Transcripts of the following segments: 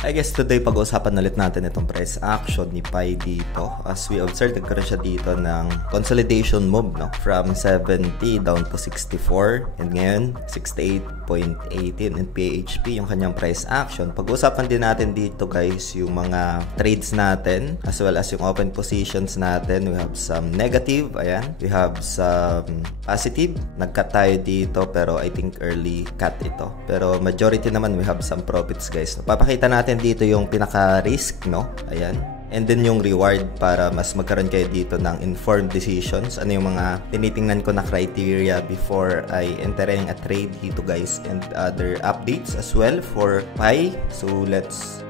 I guess today pag-uusapan ulit natin itong price action ni Pi dito. As we observed, nagkaroon siya dito ng consolidation move, no? From 70 down to 64. And ngayon, 68.18 in PHP yung kanyang price action. Pag-uusapan din natin dito guys yung mga trades natin as well as yung open positions natin. We have some negative, ayan. We have some positive. Nag-cut tayo dito pero I think early cut ito. Pero majority naman we have some profits guys. Papakita natin dito yung pinaka-risk, no? Ayan. And then yung reward para mas magkaroon kayo dito ng informed decisions. Ano yung mga tinitingnan ko na criteria before I entering a trade dito guys, and other updates as well for Pi. So let's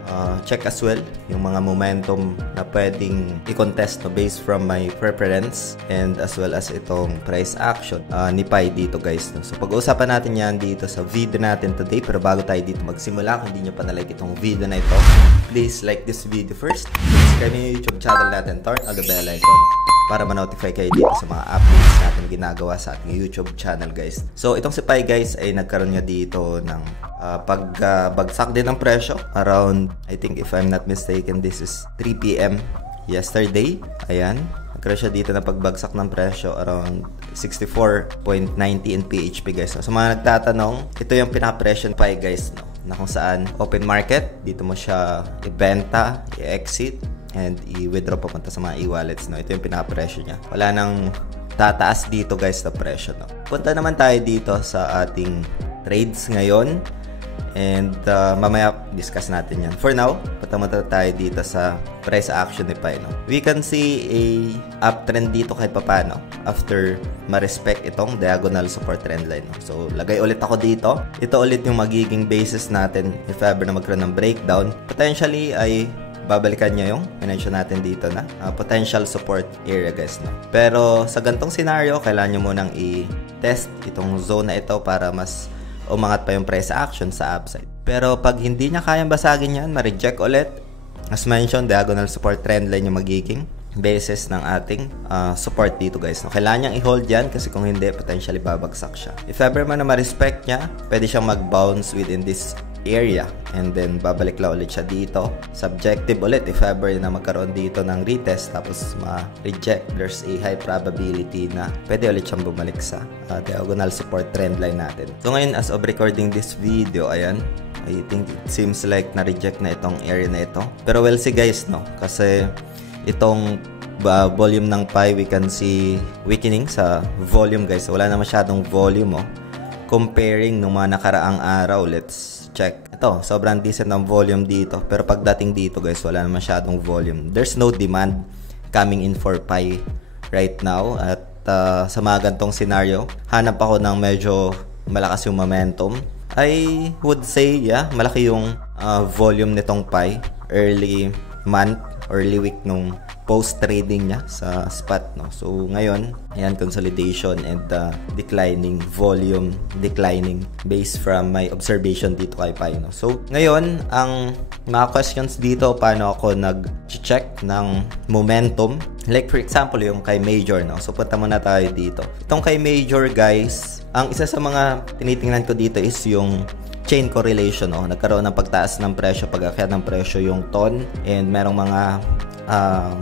check as well yung mga momentum na pwedeng i-contest, no, based from my preference and as well as itong price action ni Pi dito guys, no? So pag-uusapan natin yan dito sa video natin today. Pero bago tayo dito magsimula, kung hindi nyo pa na-like itong video na ito, please like this video first. Subscribe yung YouTube channel natin, turn on the bell icon para ma-notify kayo dito sa mga updates natin ginagawa sa ating YouTube channel guys. So itong si Pi guys ay nagkaroon niya dito ng pagbagsak din ng presyo around, I think if I'm not mistaken, this is 3 PM yesterday. Ayan, nagkaroon siya dito ng pagbagsak ng presyo around 64.90 in PHP guys. So sa mga nagtatanong, ito yung pinapresyon Pi guys, no? Na kung saan open market, dito mo siya ibenta, i-exit, and i-withdraw papunta sa mga e-wallets, no? Ito yung pinapresyo niya. Wala nang tataas dito guys na presyo, no? Punta naman tayo dito sa ating trades ngayon. And mamaya discuss natin yan. For now, punta tayo dito sa price action ni Pi, no? We can see a uptrend dito kahit papano after ma-respect itong diagonal support trend line, no? So lagay ulit ako dito. Ito ulit yung magiging basis natin if ever na magkaroon ng breakdown. Potentially ay babalikan niya yung mention natin dito na potential support area guys, no? Pero sa gantong scenario, kailangan nyo munang i-test itong zone na ito para mas umangat pa yung price action sa upside. Pero pag hindi niya kayang basagin yan, ma-reject ulit. As mentioned, diagonal support trend line yung magiging basis ng ating support dito guys, no? Kailangan niyang i-hold yan kasi kung hindi, potentially babagsak siya. If ever man na ma-respect niya, pwede siyang mag-bounce within this area and then babalik lang ulit siya dito. Subjective ulit if ever na magkaroon dito ng retest tapos ma-reject, there's a high probability na pwede ulit siyang bumalik sa diagonal support trend line natin. So ngayon, as of recording this video, ayan, I think it seems like na-reject na itong area na ito. Pero we'll see guys, no? Kasi itong volume ng Pi, we can see weakening sa volume guys. Wala na masyadong volume, oh. Comparing nung mga nakaraang araw, let's check. Ito, sobrang decent ng volume dito. Pero pagdating dito guys, wala na masyadong volume. There's no demand coming in for Pi right now. At sa mga gantong scenario, hanap ako ng medyo malakas yung momentum. I would say, yeah, malaki yung volume nitong Pi early month, early week nung post-trading niya sa spot, no? So ngayon, ayan, consolidation and declining volume, declining based from my observation dito kay Pi, no? So ngayon, ang mga questions dito, paano ako nag-check ng momentum, like for example yung kay Major, no? So punta muna tayo dito. Itong kay Major guys, ang isa sa mga tinitingnan ko dito is yung chain correlation, no? Nagkaroon ng pagtaas ng presyo, pag-akyat ng presyo yung TON, and merong mga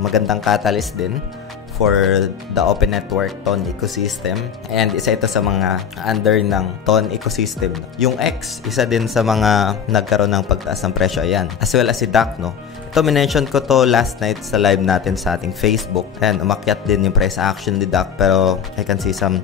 magandang catalyst din for the open network TON ecosystem, and isa ito sa mga under ng TON ecosystem, no? Yung X, isa din sa mga nagkaroon ng pagtaas ng presyo, ayan, as well as si DAC, no? Ito, minention ko to last night sa live natin sa ating Facebook. Ayan, umakyat din yung price action ni DAC, pero I can see some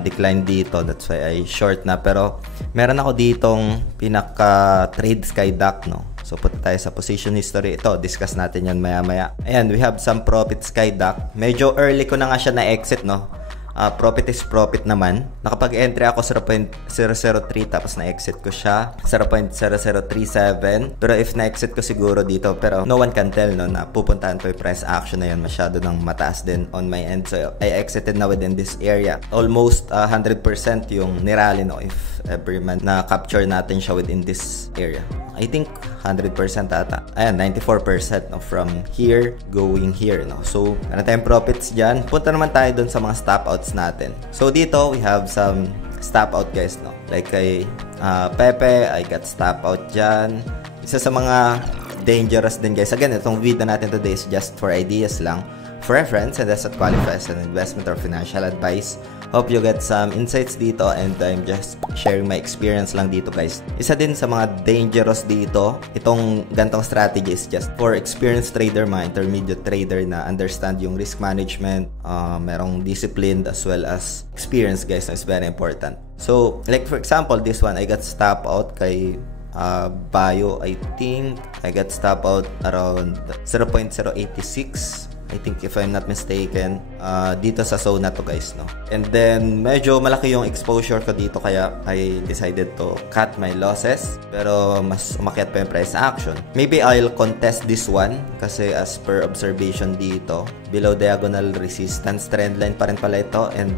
decline dito. That's why I short na. Pero meron ako ditong pinaka-trades kay DAC, no? So punta tayo sa position history. Ito, discuss natin yan maya-maya. Ayan, we have some profits kay DAC. Medyo early ko na nga siya na-exit, no? Profit is profit naman. Nakapag-entry ako 0.003 tapos na-exit ko siya 0.0037. Pero if na-exit ko siguro dito, pero no one can tell, no, na pupuntahan ko yung price action na yun. Masyado nang mataas din on my end. So I exited na within this area. Almost 100% yung nirally, no, if every month na capture natin siya within this area. I think 100% ata. Ayan, 94%, no, from here going here, no. So meron tayong profits dyan. Punta naman tayo dun sa mga stop outs natin. So dito we have some stop out, guys, no. Like kay Pepe, I got stop out dyan. Isa sa mga dangerous din guys. Again, itong video natin today is just for ideas lang, for reference, and does not qualify as an investment or financial advice. Hope you get some insights dito, and I'm just sharing my experience lang dito guys. Isa din sa mga dangerous dito, itong gantong strategy is just for experienced trader, mga intermediate trader na understand yung risk management, merong disciplined as well as experience guys, is very important. So like for example, this one I got stop out kay Bio. I think I got stop out around 0.086, I think, if I'm not mistaken, dito sa zone na to guys, no? And then medyo malaki yung exposure ko dito, kaya I decided to cut my losses, pero mas umakyat pa yung price action. Maybe I'll contest this one kasi as per observation dito, below diagonal resistance, trend line pa rin pala ito, and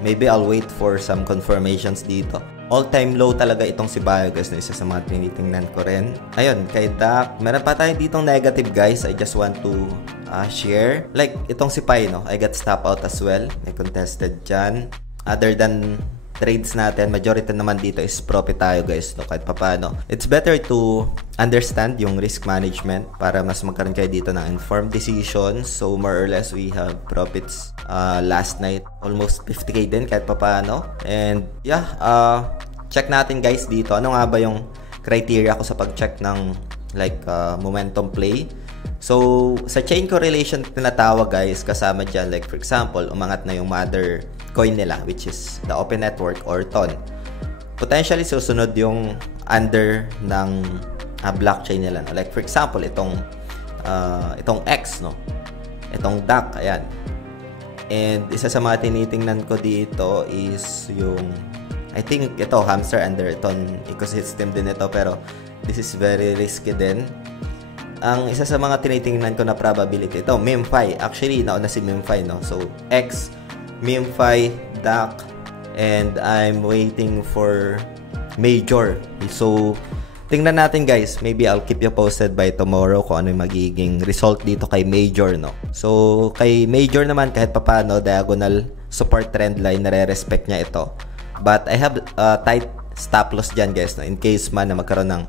maybe I'll wait for some confirmations dito. All-time low talaga itong si Bio guys, na isa sa mga tinitingnan ko rin. Ayun, kay DAC, meron pa tayo ditong negative guys. I just want to share. Like, itong si Pi, no? I got stop out as well. May contested dyan. Other than trades natin, majority naman dito is profit tayo guys, no? Kahit papano. It's better to understand yung risk management para mas magkaroon kayo dito ng informed decisions. So, more or less, we have profits last night. Almost 50k din kahit papano. And, yeah, check natin guys dito. Ano nga ba yung criteria ko sa pag-check ng like momentum play? So, sa chain correlation tinatawag guys, kasama dyan, like for example, umangat na yung mother coin nila, which is the open network or TON. Potentially, susunod yung under ng blockchain nila, no? Like for example, itong X, no? Itong DAC, ayan. And isa sa mga tinitingnan ko dito is yung, I think ito, hamster under TON ecosystem din ito, pero this is very risky din. Ang isa sa mga tinitingnan ko na probability, ito, MemFi. Actually, nauna si MemFi, no? So, X, MemFi, DAC, and I'm waiting for Major. So, tingnan natin guys. Maybe I'll keep you posted by tomorrow kung ano yung magiging result dito kay Major, no? So, kay Major naman, kahit papano, diagonal support trend line, nare-respect niya ito. But I have tight stop loss dyan guys, no? In case man na magkaroon ng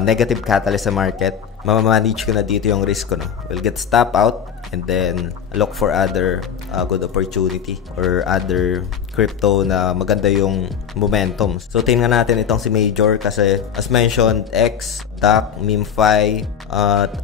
negative catalyst sa market, mamamanage ko na dito yung risk ko, no? We'll get stop out and then look for other good opportunity or other crypto na maganda yung momentum. So, tingnan natin itong si Major kasi as mentioned, X, DAC, MemFi,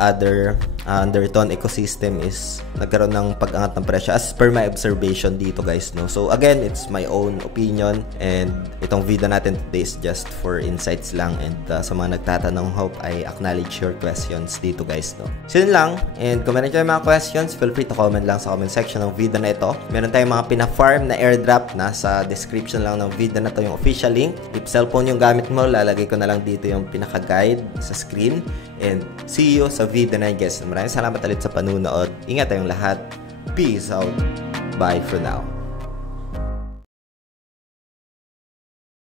other undertone ecosystem is nagkaroon ng pag-angat ng presyo as per my observation dito guys, no? So again, it's my own opinion, and itong video natin today is just for insights lang, and sa mga nagtatanong, hope I acknowledge your questions dito guys, no? So yun lang, and kung meron kayo mga questions, feel free to comment lang sa comment section ng video na ito. Meron tayong mga pina-farm na airdrop na sa description lang ng video na to, yung official link. If cellphone yung gamit mo, lalagay ko na lang dito yung pinaka-guide sa screen, and see you sa video na yun guys. Maraming salamat ulit sa panunood. Ingat tayong lahat. Peace out. Bye for now.